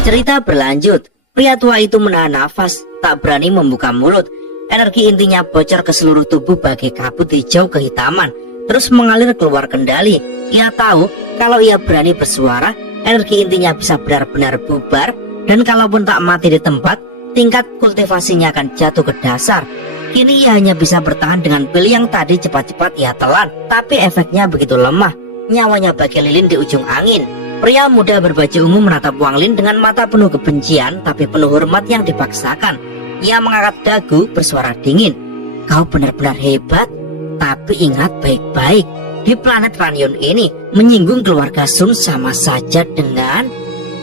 Cerita berlanjut. Pria tua itu menahan nafas, tak berani membuka mulut. Energi intinya bocor ke seluruh tubuh bagai kabut hijau kehitaman, terus mengalir keluar kendali. Ia tahu kalau ia berani bersuara, energi intinya bisa benar-benar bubar, dan kalaupun tak mati di tempat, tingkat kultivasinya akan jatuh ke dasar. Kini ia hanya bisa bertahan dengan pil yang tadi cepat-cepat ia telan, tapi efeknya begitu lemah. Nyawanya bagai lilin di ujung angin. Pria muda berbaju ungu menatap Wang Lin dengan mata penuh kebencian tapi penuh hormat yang dipaksakan. Ia mengangkat dagu bersuara dingin. Kau benar-benar hebat, tapi ingat baik-baik, di planet Ranion ini menyinggung keluarga Sun sama saja dengan...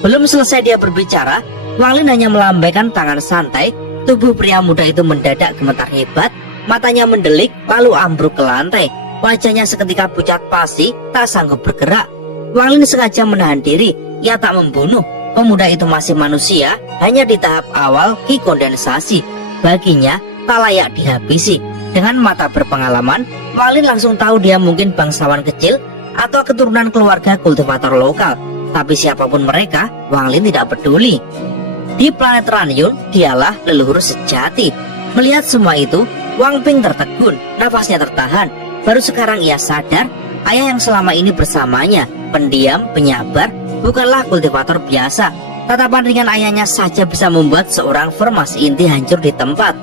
Belum selesai dia berbicara, Wang Lin hanya melambaikan tangan santai. Tubuh pria muda itu mendadak gemetar hebat, matanya mendelik lalu ambruk ke lantai. Wajahnya seketika pucat pasi, tak sanggup bergerak. Wang Lin sengaja menahan diri, ia tak membunuh. Pemuda itu masih manusia, hanya di tahap awal ki kondensasi. Baginya, tak layak dihabisi. Dengan mata berpengalaman, Wang Lin langsung tahu dia mungkin bangsawan kecil atau keturunan keluarga kultivator lokal. Tapi siapapun mereka, Wang Lin tidak peduli. Di planet Ranion, dialah leluhur sejati. Melihat semua itu, Wang Ping tertegun, nafasnya tertahan. Baru sekarang ia sadar, ayah yang selama ini bersamanya, pendiam, penyabar, bukanlah kultivator biasa. Tatapan ringan ayahnya saja bisa membuat seorang formasi inti hancur di tempat.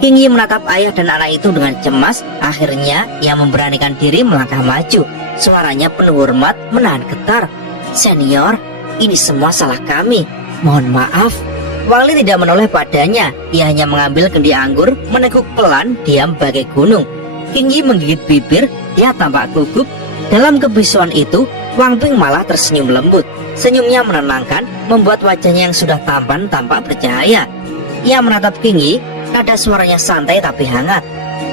King Yi menatap ayah dan anak itu dengan cemas. Akhirnya ia memberanikan diri melangkah maju. Suaranya penuh hormat, menahan getar. Senior, ini semua salah kami, mohon maaf. Wang Lin tidak menoleh padanya. Ia hanya mengambil kendi anggur, meneguk pelan, diam bagai gunung. King Yi menggigit bibir, dia tampak gugup. Dalam kebisuan itu, Wang Ping malah tersenyum lembut. Senyumnya menenangkan, membuat wajahnya yang sudah tampan tampak bercahaya. Ia menatap King Yi, nada suaranya santai tapi hangat.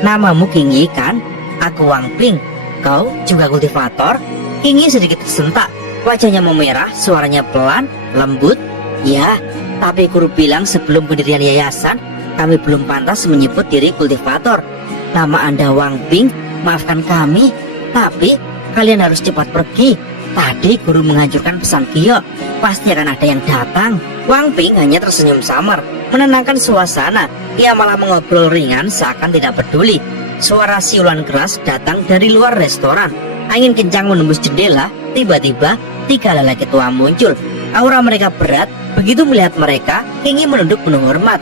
Namamu King Yi kan? Aku Wang Ping. Kau juga kultivator? King Yi sedikit tersentak, wajahnya memerah, suaranya pelan, lembut. Ya, tapi guru bilang sebelum pendirian yayasan, kami belum pantas menyebut diri kultivator. Nama Anda Wang Ping, maafkan kami, tapi kalian harus cepat pergi. Tadi guru menghancurkan pesan Kyo, pasti akan ada yang datang. Wang Ping hanya tersenyum samar, menenangkan suasana. Ia malah mengobrol ringan seakan tidak peduli. Suara siulan keras datang dari luar restoran. Angin kencang menembus jendela. Tiba-tiba 3 lelaki tua muncul. Aura mereka berat. Begitu melihat mereka, King Yi menunduk penuh hormat.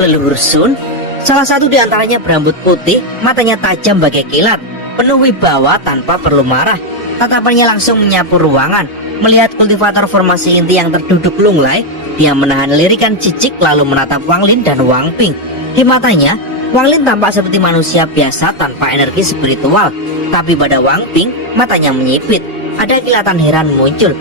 Leluhur Sun. Salah satu di antaranya berambut putih, matanya tajam bagai kilat, penuh wibawa tanpa perlu marah. Tatapannya langsung menyapu ruangan. Melihat kultivator formasi inti yang terduduk lunglai, dia menahan lirikan cicik lalu menatap Wang Lin dan Wang Ping. Di matanya, Wang Lin tampak seperti manusia biasa tanpa energi spiritual. Tapi pada Wang Ping, matanya menyipit. Ada kilatan heran muncul.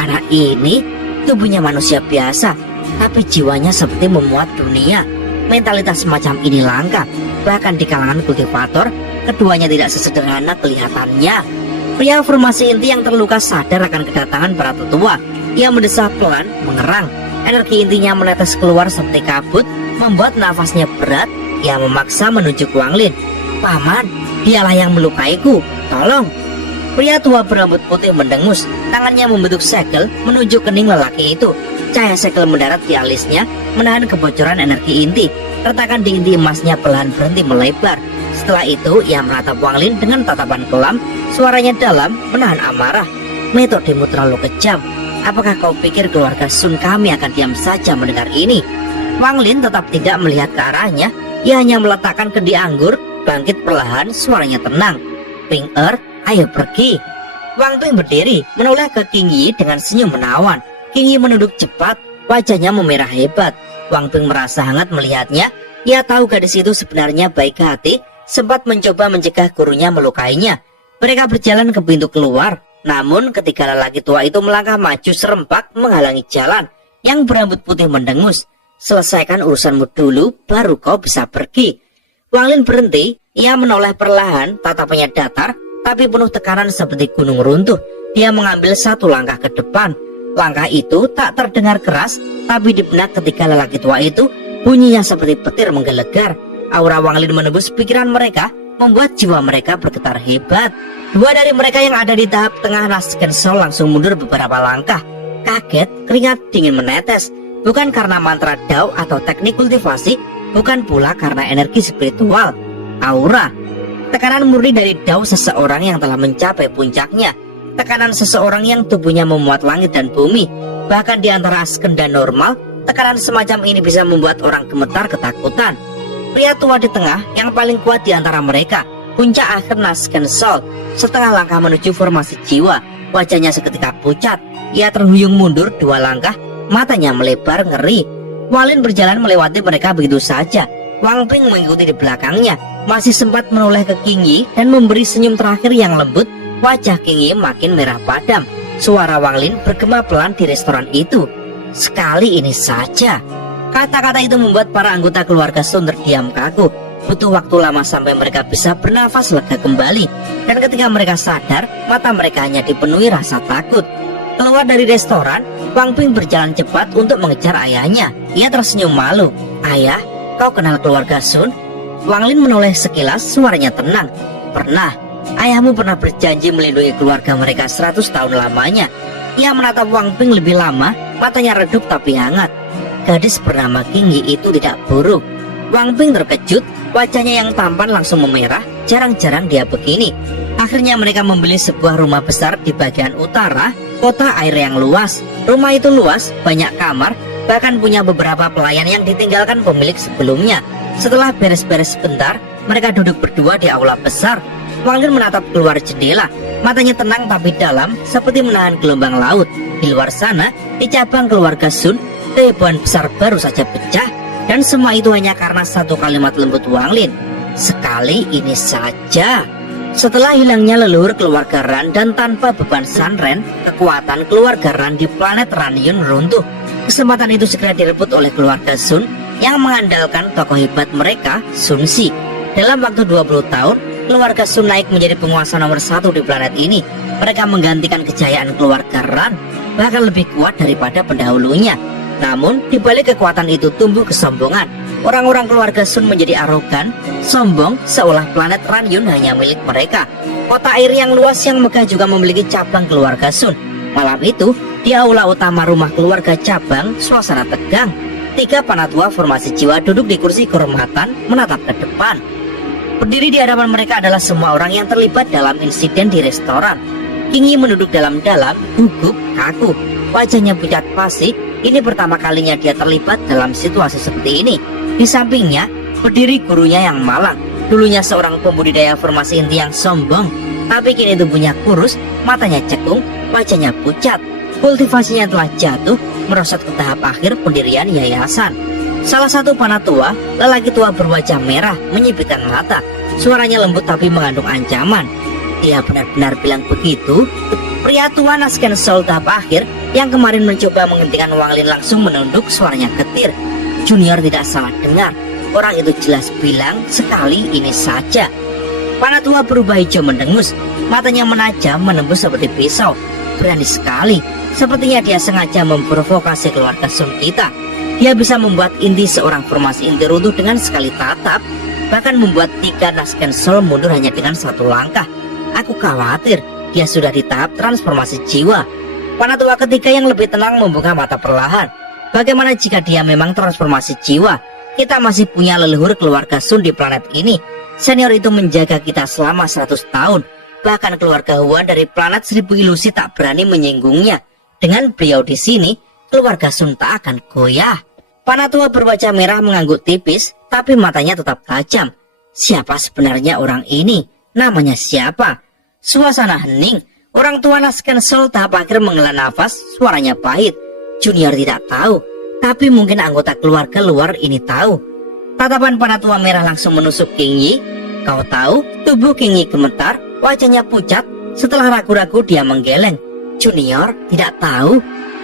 Anak ini tubuhnya manusia biasa, tapi jiwanya seperti memuat dunia. Mentalitas semacam ini langka, bahkan di kalangan kultivator, keduanya tidak sesederhana kelihatannya. Pria formasi inti yang terluka sadar akan kedatangan para tetua. Ia mendesah pelan, mengerang. Energi intinya menetes keluar seperti kabut, membuat nafasnya berat. Ia memaksa menunjuk Wang Lin. Paman, dialah yang melukaiku, tolong. Pria tua berambut putih mendengus, tangannya membentuk segel menuju kening lelaki itu. Cahaya segel mendarat di alisnya, menahan kebocoran energi inti. Retakan di inti emasnya perlahan berhenti melebar. Setelah itu, ia menatap Wang Lin dengan tatapan kelam. Suaranya dalam, menahan amarah. Metodemu terlalu kejam. Apakah kau pikir keluarga Sun kami akan diam saja mendengar ini? Wang Lin tetap tidak melihat ke arahnya. Ia hanya meletakkan kendi anggur, bangkit perlahan, suaranya tenang. Ping ayo pergi. Wang Ping berdiri, menoleh ke King Yi dengan senyum menawan. King Yi menunduk cepat, wajahnya memerah hebat. Wang Ping merasa hangat melihatnya. Ia tahu gadis itu sebenarnya baik hati, sempat mencoba mencegah gurunya melukainya. Mereka berjalan ke pintu keluar. Namun ketika lelaki tua itu melangkah maju serempak menghalangi jalan. Yang berambut putih mendengus. Selesaikan urusanmu dulu, baru kau bisa pergi. Wang Lin berhenti. Ia menoleh perlahan, tatapannya datar, tapi penuh tekanan seperti gunung runtuh. Dia mengambil satu langkah ke depan. Langkah itu tak terdengar keras, tapi di benak ketika lelaki tua itu, bunyinya seperti petir menggelegar. Aura Wang Lin menembus pikiran mereka, membuat jiwa mereka bergetar hebat. Dua dari mereka yang ada di tahap tengah Nasken Sol langsung mundur beberapa langkah. Kaget, keringat dingin menetes. Bukan karena mantra Dao atau teknik kultivasi, bukan pula karena energi spiritual, aura. Tekanan murni dari Dao seseorang yang telah mencapai puncaknya. Tekanan seseorang yang tubuhnya memuat langit dan bumi. Bahkan di antara skenda normal, tekanan semacam ini bisa membuat orang gemetar ketakutan. Pria tua di tengah yang paling kuat di antara mereka, puncak akhir Nasken Soul, setengah langkah menuju formasi jiwa. Wajahnya seketika pucat. Ia terhuyung mundur 2 langkah, matanya melebar ngeri. Walin berjalan melewati mereka begitu saja. Wang Ping mengikuti di belakangnya, masih sempat menoleh ke King Yi dan memberi senyum terakhir yang lembut. Wajah King Yi makin merah padam. Suara Wang Lin bergema pelan di restoran itu. Sekali ini saja. Kata-kata itu membuat para anggota keluarga Sun terdiam kaku. Butuh waktu lama sampai mereka bisa bernafas lega kembali. Dan ketika mereka sadar, mata mereka hanya dipenuhi rasa takut. Keluar dari restoran, Wang Ping berjalan cepat untuk mengejar ayahnya. Ia tersenyum malu. "Ayah, kau kenal keluarga Sun?" Wang Lin menoleh sekilas, suaranya tenang. "Pernah. Ayahmu pernah berjanji melindungi keluarga mereka 100 tahun lamanya." Ia menatap Wang Ping lebih lama, matanya redup tapi hangat. Gadis bernama King Yi itu tidak buruk. Wang Ping terkejut, wajahnya yang tampan langsung memerah. Jarang-jarang dia begini. Akhirnya mereka membeli sebuah rumah besar di bagian utara kota air yang luas. Rumah itu luas, banyak kamar, bahkan punya beberapa pelayan yang ditinggalkan pemilik sebelumnya. Setelah beres-beres sebentar, mereka duduk berdua di aula besar. Wang Lin menatap keluar jendela, matanya tenang tapi dalam, seperti menahan gelombang laut. Di luar sana, di cabang keluarga Sun, kehebohan besar baru saja pecah. Dan semua itu hanya karena satu kalimat lembut Wang Lin. "Sekali ini saja." Setelah hilangnya leluhur keluarga Ran dan tanpa beban Sanren, kekuatan keluarga Ran di planet Ranyun runtuh. Kesempatan itu segera direbut oleh keluarga Sun yang mengandalkan tokoh hebat mereka, Sun Si. Dalam waktu 20 tahun, keluarga Sun naik menjadi penguasa nomor 1 di planet ini. Mereka menggantikan kejayaan keluarga Ran, bahkan lebih kuat daripada pendahulunya. Namun, di balik kekuatan itu tumbuh kesombongan. Orang-orang keluarga Sun menjadi arogan, sombong, seolah planet Ranyun hanya milik mereka. Kota air yang luas yang megah juga memiliki cabang keluarga Sun. Malam itu, di aula utama rumah keluarga cabang, suasana tegang. 3 panatua formasi jiwa duduk di kursi kehormatan menatap ke depan. Berdiri di hadapan mereka adalah semua orang yang terlibat dalam insiden di restoran. King Yi menunduk dalam-dalam, gugup, kaku. Wajahnya pucat pasi. Ini pertama kalinya dia terlibat dalam situasi seperti ini. Di sampingnya, berdiri gurunya yang malang. Dulunya seorang pembudidaya formasi inti yang sombong, tapi kini tubuhnya kurus, matanya cekung, wajahnya pucat. Kultivasinya telah jatuh, merosot ke tahap akhir pendirian yayasan. Salah satu panatua, lelaki tua berwajah merah, menyipitkan mata. Suaranya lembut tapi mengandung ancaman. "Dia benar-benar bilang begitu?" Pria tua Nasken Soul tahap akhir yang kemarin mencoba menghentikan Wang Lin langsung menunduk, suaranya getir. Junior tidak salah dengar. Orang itu jelas bilang, "Sekali ini saja." Panatua berubah hijau mendengus, matanya menajam menembus seperti pisau. Berani sekali, sepertinya dia sengaja memprovokasi keluarga Sun kita. Dia bisa membuat inti seorang formasi inti runtuh dengan sekali tatap, bahkan membuat 3 Nasken Soul mundur hanya dengan 1 langkah. Aku khawatir dia sudah di tahap transformasi jiwa. Panatua ketiga yang lebih tenang membuka mata perlahan. Bagaimana jika dia memang transformasi jiwa? Kita masih punya leluhur keluarga Sun di planet ini. Senior itu menjaga kita selama 100 tahun. Bahkan keluarga Huan dari planet 1000 ilusi tak berani menyinggungnya. Dengan beliau di sini, keluarga Sun tak akan goyah. Panatua berwajah merah mengangguk tipis, tapi matanya tetap tajam. Siapa sebenarnya orang ini? Namanya siapa? Suasana hening. Orang tua Nasken Soul tahap akhir menghela nafas, suaranya pahit. Junior tidak tahu, tapi mungkin anggota keluarga luar ini tahu. Tatapan panatua merah langsung menusuk King Yi. Kau tahu? Tubuh King Yi gemetar, wajahnya pucat. Setelah ragu-ragu dia menggeleng. Junior tidak tahu.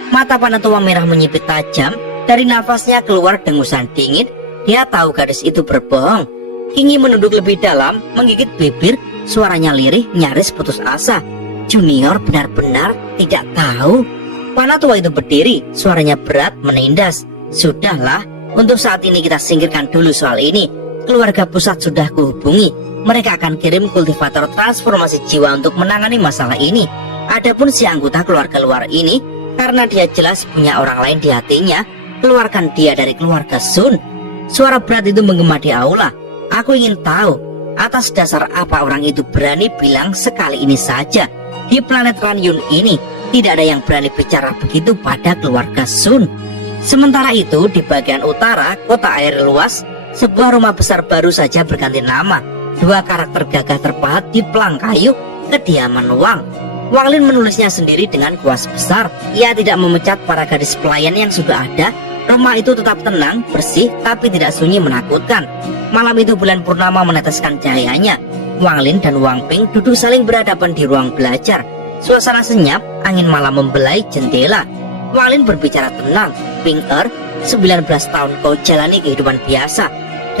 Mata panatua merah menyipit tajam. Dari nafasnya keluar dengusan dingin. Dia tahu gadis itu berbohong. King Yi menunduk lebih dalam, menggigit bibir. Suaranya lirih, nyaris putus asa. Junior benar-benar tidak tahu. Panatua itu berdiri, suaranya berat menindas. Sudahlah, untuk saat ini kita singkirkan dulu soal ini. Keluarga pusat sudah kuhubungi. Mereka akan kirim kultivator transformasi jiwa untuk menangani masalah ini. Adapun si anggota keluarga luar ini, Karena dia jelas punya orang lain di hatinya. Keluarkan dia dari keluarga Sun. Suara berat itu menggema di aula. Aku ingin tahu atas dasar apa orang itu berani bilang sekali ini saja. Di planet Ranyun ini tidak ada yang berani bicara begitu pada keluarga Sun. Sementara itu di bagian utara kota air luas, sebuah rumah besar baru saja berganti nama. Dua karakter gagah terpahat di pelang kayu kediaman Wang. Wang Lin menulisnya sendiri dengan kuas besar. Ia tidak memecat para gadis pelayan yang sudah ada. Rumah itu tetap tenang, bersih, tapi tidak sunyi menakutkan. Malam itu bulan purnama meneteskan cahayanya. Wang Lin dan Wang Ping duduk saling berhadapan di ruang belajar. Suasana senyap, angin malam membelai jendela. Wang Lin berbicara tenang. Ping 19 tahun kau jalani kehidupan biasa.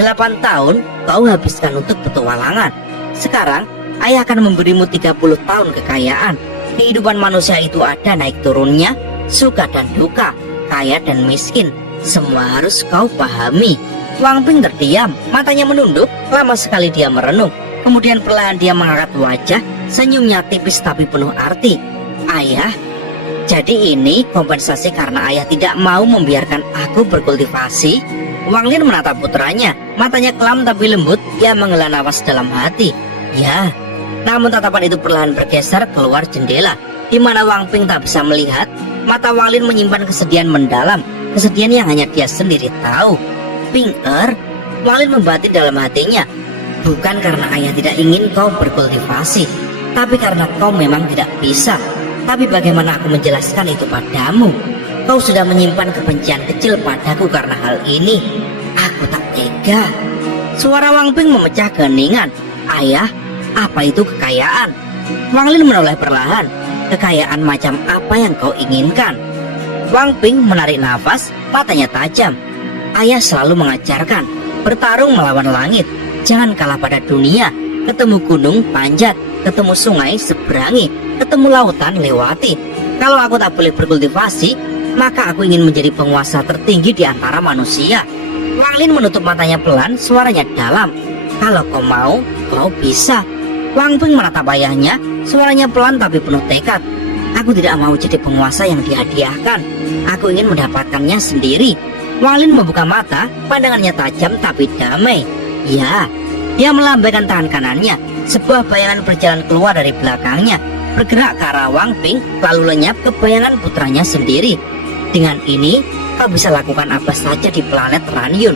8 tahun kau habiskan untuk petualangan. Sekarang ayah akan memberimu 30 tahun kekayaan. Kehidupan manusia itu ada naik turunnya, suka dan duka, kaya dan miskin. Semua harus kau pahami. Wang Ping terdiam, matanya menunduk. Lama sekali dia merenung. Kemudian perlahan dia mengangkat wajah, senyumnya tipis tapi penuh arti. Ayah, jadi ini kompensasi karena ayah tidak mau membiarkan aku berkultivasi? Wang Lin menatap putranya, matanya kelam tapi lembut. Ia menghela nafas dalam hati. Ya, namun tatapan itu perlahan bergeser keluar jendela, di mana Wang Ping tak bisa melihat. Mata Wang Lin menyimpan kesedihan mendalam, kesedihan yang hanya dia sendiri tahu. Ping Wang Lin membatin dalam hatinya. Bukan karena ayah tidak ingin kau berkultivasi, tapi karena kau memang tidak bisa. Tapi bagaimana aku menjelaskan itu padamu? Kau sudah menyimpan kebencian kecil padaku karena hal ini. Aku tak tega. Suara Wang Ping memecah keheningan. Ayah, apa itu kekayaan? Wang Lin menoleh perlahan. Kekayaan macam apa yang kau inginkan? Wang Ping menarik nafas, matanya tajam. Ayah selalu mengajarkan, bertarung melawan langit. Jangan kalah pada dunia. Ketemu gunung, panjat. Ketemu sungai, seberangi. Ketemu lautan, lewati. Kalau aku tak boleh berkultivasi, maka aku ingin menjadi penguasa tertinggi di antara manusia. Wang Lin menutup matanya pelan, suaranya dalam. Kalau kau mau, kau bisa. Wang Ping menatap ayahnya, suaranya pelan tapi penuh tekad. Aku tidak mau jadi penguasa yang dihadiahkan. Aku ingin mendapatkannya sendiri. Wang Lin membuka mata, pandangannya tajam tapi damai. Ya, dia melambaikan tangan kanannya. Sebuah bayangan berjalan keluar dari belakangnya, bergerak ke arah Wang Ping, lalu lenyap ke bayangan putranya sendiri. Dengan ini, kau bisa lakukan apa saja di planet Ranyun.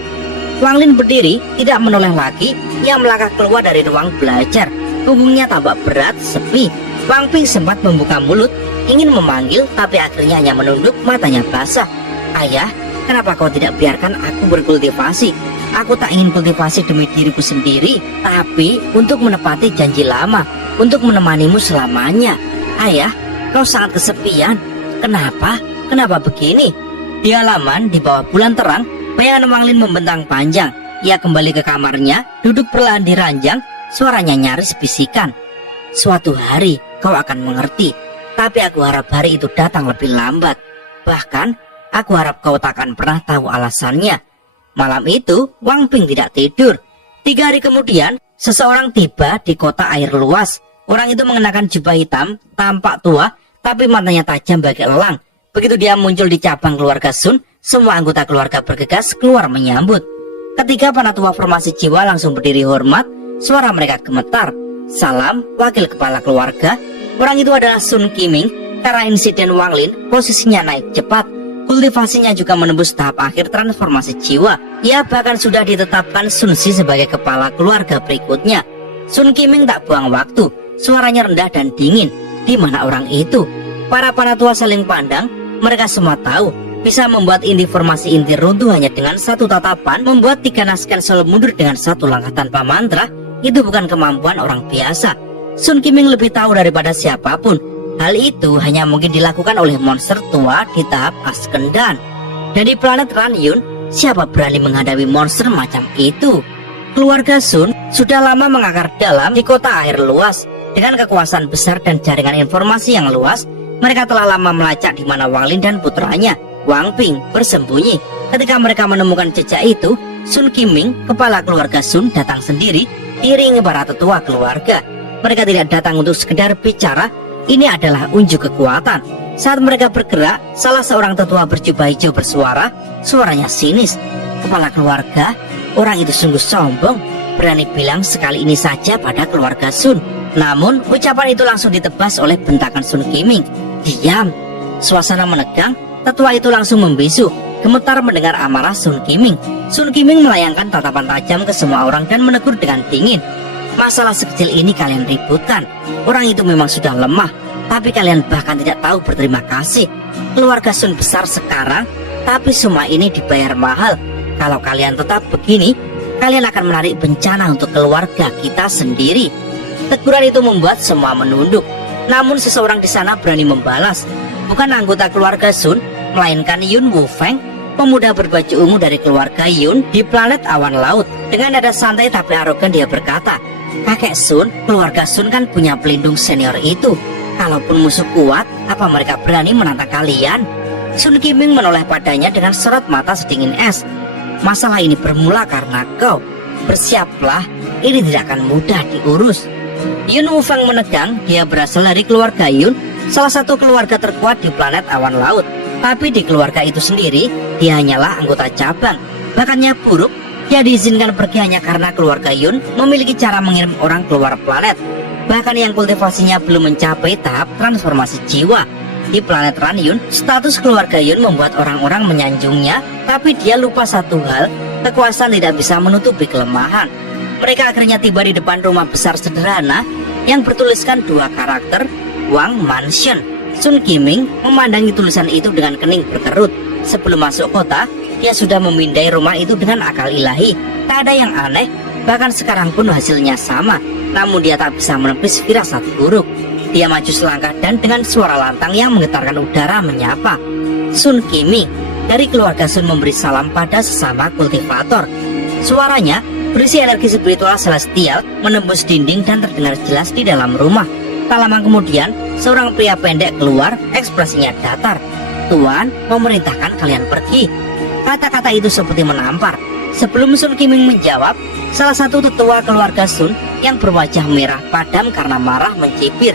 Wang Lin berdiri, tidak menoleh lagi. Ia melangkah keluar dari ruang belajar. Punggungnya tampak berat, sepi. Wang Ping sempat membuka mulut, ingin memanggil, tapi akhirnya hanya menunduk, matanya basah. Ayah, kenapa kau tidak biarkan aku berkultivasi? Aku tak ingin kultivasi demi diriku sendiri, tapi untuk menepati janji lama, untuk menemanimu selamanya. Ayah, kau sangat kesepian. Kenapa? Kenapa begini? Di halaman di bawah bulan terang, bayangan Wang Lin membentang panjang. Ia kembali ke kamarnya, duduk perlahan di ranjang, suaranya nyaris bisikan. Suatu hari kau akan mengerti, tapi aku harap hari itu datang lebih lambat. Bahkan, aku harap kau tak akan pernah tahu alasannya. Malam itu, Wang Ping tidak tidur. 3 hari kemudian, seseorang tiba di kota air luas. Orang itu mengenakan jubah hitam, tampak tua, tapi matanya tajam bagai elang. Begitu dia muncul di cabang keluarga Sun, semua anggota keluarga bergegas keluar menyambut. Ketiga penatua formasi jiwa langsung berdiri hormat, suara mereka gemetar. Salam, wakil kepala keluarga. Orang itu adalah Sun Qiming. Karena insiden Wang Lin, posisinya naik cepat. Kultivasinya juga menembus tahap akhir transformasi jiwa. Ia bahkan sudah ditetapkan Sun Si sebagai kepala keluarga berikutnya. Sun Qiming tak buang waktu. Suaranya rendah dan dingin. Di mana orang itu? Para penatua saling pandang. Mereka semua tahu bisa membuat inti formasi inti runtuh hanya dengan satu tatapan. Membuat 3 nasken solo mundur dengan 1 langkah tanpa mantra. Itu bukan kemampuan orang biasa. Sun Qiming lebih tahu daripada siapapun. Hal itu hanya mungkin dilakukan oleh monster tua di tahap Askendan. Dan di planet Ranyun, siapa berani menghadapi monster macam itu? Keluarga Sun sudah lama mengakar dalam di kota air luas. Dengan kekuasaan besar dan jaringan informasi yang luas, mereka telah lama melacak di mana Wang Lin dan putranya, Wang Ping, bersembunyi. Ketika mereka menemukan jejak itu, Sun Qiming, kepala keluarga Sun, datang sendiri, diiringi para tetua keluarga. Mereka tidak datang untuk sekedar bicara, Ini adalah unjuk kekuatan. Saat mereka bergerak, salah seorang tetua berjubah hijau bersuara. Suaranya sinis. "Kepala keluarga, orang itu sungguh sombong, berani bilang sekali ini saja pada keluarga Sun." Namun ucapan itu langsung ditebas oleh bentakan Sun Qiming. "Diam!" Suasana menegang. Tetua itu langsung membisu, gemetar mendengar amarah Sun Qiming. Sun Qiming melayangkan tatapan tajam ke semua orang dan menegur dengan dingin. "Masalah sekecil ini kalian ributkan. Orang itu memang sudah lemah, tapi kalian bahkan tidak tahu berterima kasih. Keluarga Sun besar sekarang, tapi semua ini dibayar mahal. Kalau kalian tetap begini, kalian akan menarik bencana untuk keluarga kita sendiri." Teguran itu membuat semua menunduk. Namun seseorang di sana berani membalas. Bukan anggota keluarga Sun, melainkan Yun Wufeng, pemuda berbaju ungu dari keluarga Yun di planet awan laut. Dengan nada santai tapi arogan dia berkata, "Kakek Sun, keluarga Sun kan punya pelindung senior itu. Kalaupun musuh kuat, apa mereka berani menantang kalian?" Sun Qiming menoleh padanya dengan sorot mata sedingin es. "Masalah ini bermula karena kau. Bersiaplah, ini tidak akan mudah diurus." Yun Wufeng menegang. Dia berasal dari keluarga Yun, salah satu keluarga terkuat di planet awan laut. Tapi di keluarga itu sendiri, dia hanyalah anggota cabang. Bahkannya buruk, dia diizinkan pergi hanya karena keluarga Yun memiliki cara mengirim orang keluar planet. Bahkan yang kultivasinya belum mencapai tahap transformasi jiwa. Di planet Ranyun, status keluarga Yun membuat orang-orang menyanjungnya. Tapi dia lupa satu hal, kekuasaan tidak bisa menutupi kelemahan. Mereka akhirnya tiba di depan rumah besar sederhana yang bertuliskan dua karakter, Wang Mansion. Sun Qiming memandangi tulisan itu dengan kening berkerut. Sebelum masuk kota, dia sudah memindai rumah itu dengan akal ilahi. Tak ada yang aneh, bahkan sekarang pun hasilnya sama. Namun dia tak bisa menepis firasat buruk. Dia maju selangkah dan dengan suara lantang yang menggetarkan udara menyapa. "Sun Qiming." Dari keluarga Sun memberi salam pada sesama kultivator. Suaranya berisi energi spiritual celestial, menembus dinding dan terdengar jelas di dalam rumah. Tak lama kemudian, seorang pria pendek keluar, ekspresinya datar. "Tuan, memerintahkan kalian pergi." Kata-kata itu seperti menampar. Sebelum Sun Qiming menjawab, salah satu tetua keluarga Sun yang berwajah merah padam karena marah mencibir.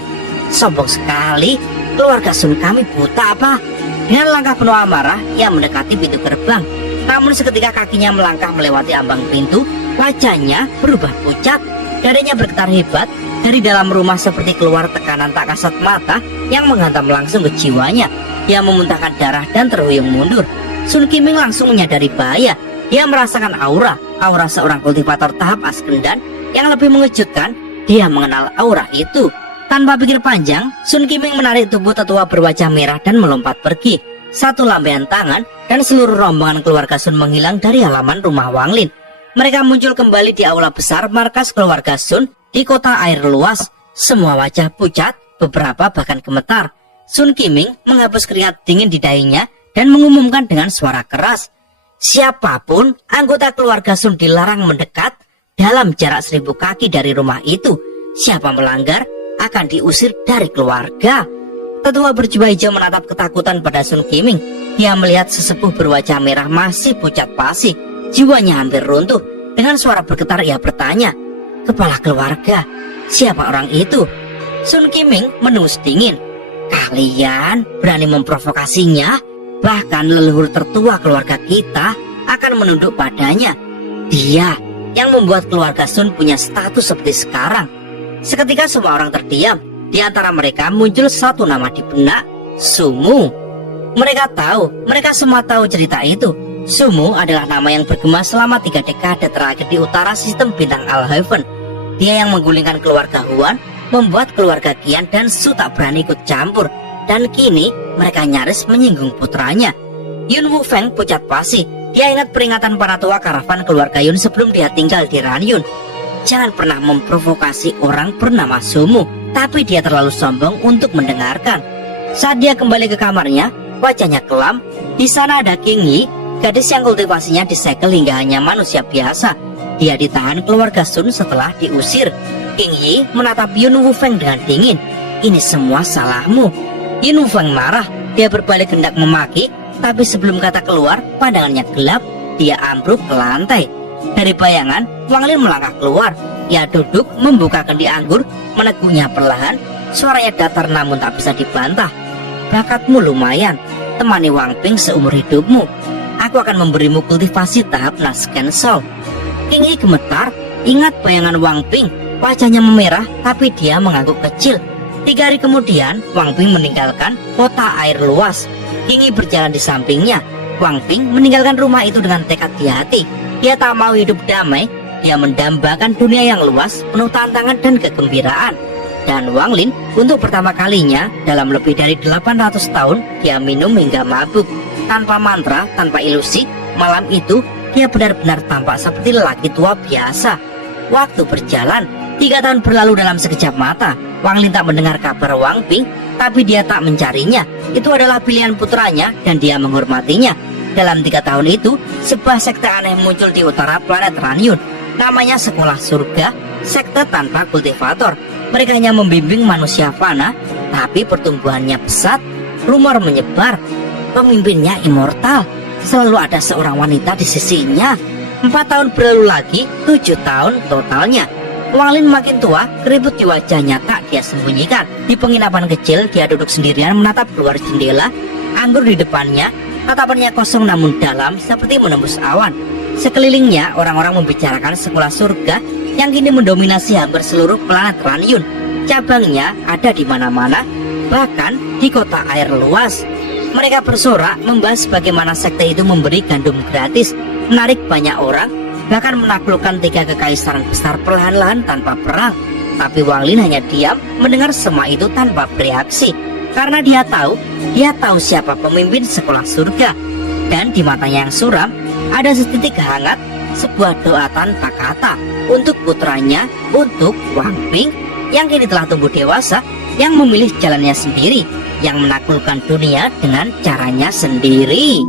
"Sombong sekali, keluarga Sun kami buta apa?" Dengan langkah penuh amarah, ia mendekati pintu gerbang. Namun seketika kakinya melangkah melewati ambang pintu, wajahnya berubah pucat. Dadanya bergetar hebat. Dari dalam rumah seperti keluar tekanan tak kasat mata yang menghantam langsung ke jiwanya. Dia memuntahkan darah dan terhuyung mundur. Sun Qiming langsung menyadari bahaya. Dia merasakan aura seorang kultivator tahap Askendan. Yang lebih mengejutkan, dia mengenal aura itu. Tanpa pikir panjang, Sun Qiming menarik tubuh tetua berwajah merah dan melompat pergi. Satu lambaian tangan dan seluruh rombongan keluarga Sun menghilang dari halaman rumah Wang Lin. Mereka muncul kembali di aula besar markas keluarga Sun di kota air luas. Semua wajah pucat, beberapa bahkan gemetar. Sun Qiming menghapus keringat dingin di dahinya dan mengumumkan dengan suara keras, "Siapapun anggota keluarga Sun dilarang mendekat dalam jarak 1000 kaki dari rumah itu. Siapa melanggar akan diusir dari keluarga." Tetua berjubah hijau menatap ketakutan pada Sun Qiming. Dia melihat sesepuh berwajah merah masih pucat pasi. Jiwanya hampir runtuh. Dengan suara bergetar ia bertanya, "Kepala keluarga, siapa orang itu?" Sun Qiming menengus dingin. "Kalian berani memprovokasinya? Bahkan leluhur tertua keluarga kita akan menunduk padanya. Dia yang membuat keluarga Sun punya status seperti sekarang." Seketika semua orang terdiam. Di antara mereka muncul satu nama di benak, Sumu. Mereka semua tahu cerita itu. Sumu adalah nama yang bergema selama 3 dekade terakhir di utara sistem bintang Alhaven. Dia yang menggulingkan keluarga Huan, membuat keluarga Qian dan Su tak berani ikut campur. Dan kini mereka nyaris menyinggung putranya. Yun Wufeng pucat pasi. Dia ingat peringatan para tua karavan keluarga Yun sebelum dia tinggal di Ranyun. Jangan pernah memprovokasi orang bernama Sumu. Tapi dia terlalu sombong untuk mendengarkan. Saat dia kembali ke kamarnya, wajahnya kelam. Di sana ada King Yi, gadis yang kultivasinya disegel hingga hanya manusia biasa. Dia ditahan keluarga Sun setelah diusir. King Yi menatap Yun Wufeng dengan dingin. "Ini semua salahmu." Yun Wufeng marah. Dia berbalik hendak memaki, tapi sebelum kata keluar, pandangannya gelap. Dia ambruk ke lantai. Dari bayangan, Wang Lin melangkah keluar. Ia duduk membuka kendi anggur, meneguknya perlahan. Suaranya datar namun tak bisa dibantah. Bakatmu lumayan, temani Wang Ping seumur hidupmu. Aku akan memberimu kultivasi tahap Naskensol. King Yi gemetar, ingat bayangan Wang Ping. Wajahnya memerah tapi dia mengangguk kecil. 3 hari kemudian, Wang Ping meninggalkan kota air luas. King Yi berjalan di sampingnya. Wang Ping meninggalkan rumah itu dengan tekad di hati. Dia tak mau hidup damai. Dia mendambakan dunia yang luas, penuh tantangan dan kegembiraan. Dan Wang Lin untuk pertama kalinya dalam lebih dari 800 tahun dia minum hingga mabuk. Tanpa mantra, tanpa ilusi, malam itu dia benar-benar tampak seperti lelaki tua biasa. Waktu berjalan, 3 tahun berlalu dalam sekejap mata. Wang Lin tak mendengar kabar Wang Ping, tapi dia tak mencarinya. Itu adalah pilihan putranya dan dia menghormatinya. Dalam 3 tahun itu, sebuah sekte aneh muncul di utara planet Ranyun. Namanya Sekolah Surga, sekte tanpa kultivator. Mereka hanya membimbing manusia fana, tapi pertumbuhannya pesat. Rumor menyebar, pemimpinnya immortal. Selalu ada seorang wanita di sisinya. 4 tahun berlalu lagi, 7 tahun totalnya. Wang Lin makin tua, keriput di wajahnya tak dia sembunyikan. Di penginapan kecil, dia duduk sendirian menatap keluar jendela. Anggur di depannya, tatapannya kosong namun dalam seperti menembus awan. Sekelilingnya, orang-orang membicarakan Sekolah Surga yang kini mendominasi hampir seluruh planet Ranyun. Cabangnya ada di mana-mana, bahkan di kota air luas. Mereka bersorak membahas bagaimana sekte itu memberi gandum gratis, menarik banyak orang, bahkan menaklukkan 3 kekaisaran besar perlahan-lahan tanpa perang. Tapi Wang Lin hanya diam mendengar semua itu tanpa bereaksi, karena dia tahu siapa pemimpin Sekolah Surga. Dan di matanya yang suram ada setitik hangat, sebuah doa tanpa kata untuk putranya, untuk Wang Ping yang kini telah tumbuh dewasa, yang memilih jalannya sendiri, yang menaklukkan dunia dengan caranya sendiri.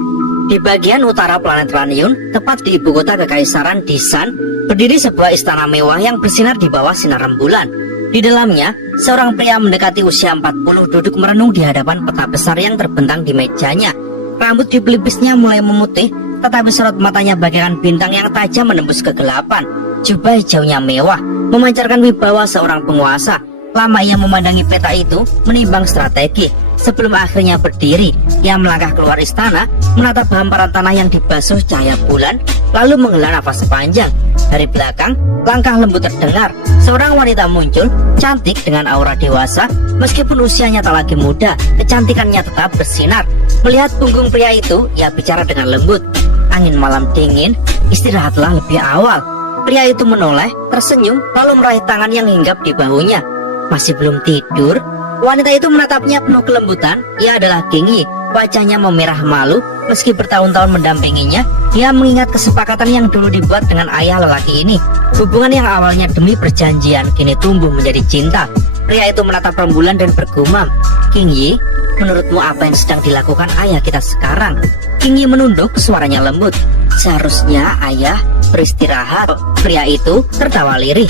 Di bagian utara planet Ranyun, tepat di ibu kota kekaisaran Disan, berdiri sebuah istana mewah yang bersinar di bawah sinar rembulan. Di dalamnya, seorang pria mendekati usia 40 duduk merenung di hadapan peta besar yang terbentang di mejanya. Rambut di pelipisnya mulai memutih, tetapi sorot matanya bagaikan bintang yang tajam menembus kegelapan. Jubah hijaunya mewah, memancarkan wibawa seorang penguasa. Lama ia memandangi peta itu, menimbang strategi. Sebelum akhirnya berdiri, ia melangkah keluar istana, menatap hamparan tanah yang dibasuh cahaya bulan, lalu menghela nafas sepanjang. Dari belakang, langkah lembut terdengar. Seorang wanita muncul, cantik dengan aura dewasa. Meskipun usianya tak lagi muda, kecantikannya tetap bersinar. Melihat punggung pria itu, ia bicara dengan lembut. Angin malam dingin, istirahatlah lebih awal. Pria itu menoleh, tersenyum, lalu meraih tangan yang hinggap di bahunya. Masih belum tidur? Wanita itu menatapnya penuh kelembutan. Ia adalah King Yi. Wajahnya memerah malu. Meski bertahun-tahun mendampinginya, dia mengingat kesepakatan yang dulu dibuat dengan ayah lelaki ini. Hubungan yang awalnya demi perjanjian kini tumbuh menjadi cinta. Pria itu menatap rembulan dan bergumam, "King Yi, menurutmu apa yang sedang dilakukan ayah kita sekarang?" King Yi menunduk, suaranya lembut. "Seharusnya ayah beristirahat." Pria itu tertawa lirih.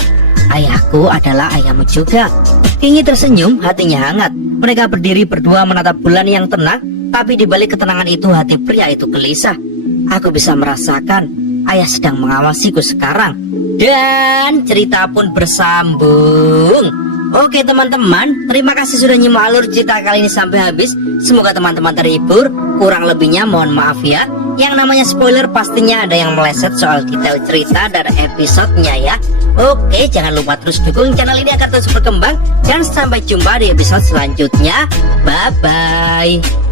"Ayahku adalah ayahmu juga." King Yi tersenyum, hatinya hangat. Mereka berdiri berdua menatap bulan yang tenang, tapi di balik ketenangan itu hati pria itu gelisah. "Aku bisa merasakan ayah sedang mengawasiku sekarang." Dan cerita pun bersambung. Oke teman-teman, terima kasih sudah nyimak alur cerita kali ini sampai habis. Semoga teman-teman terhibur. Kurang lebihnya mohon maaf ya. Yang namanya spoiler pastinya ada yang meleset soal detail cerita dan episodenya ya. Oke, jangan lupa terus dukung channel ini agar terus berkembang. Dan sampai jumpa di episode selanjutnya. Bye-bye.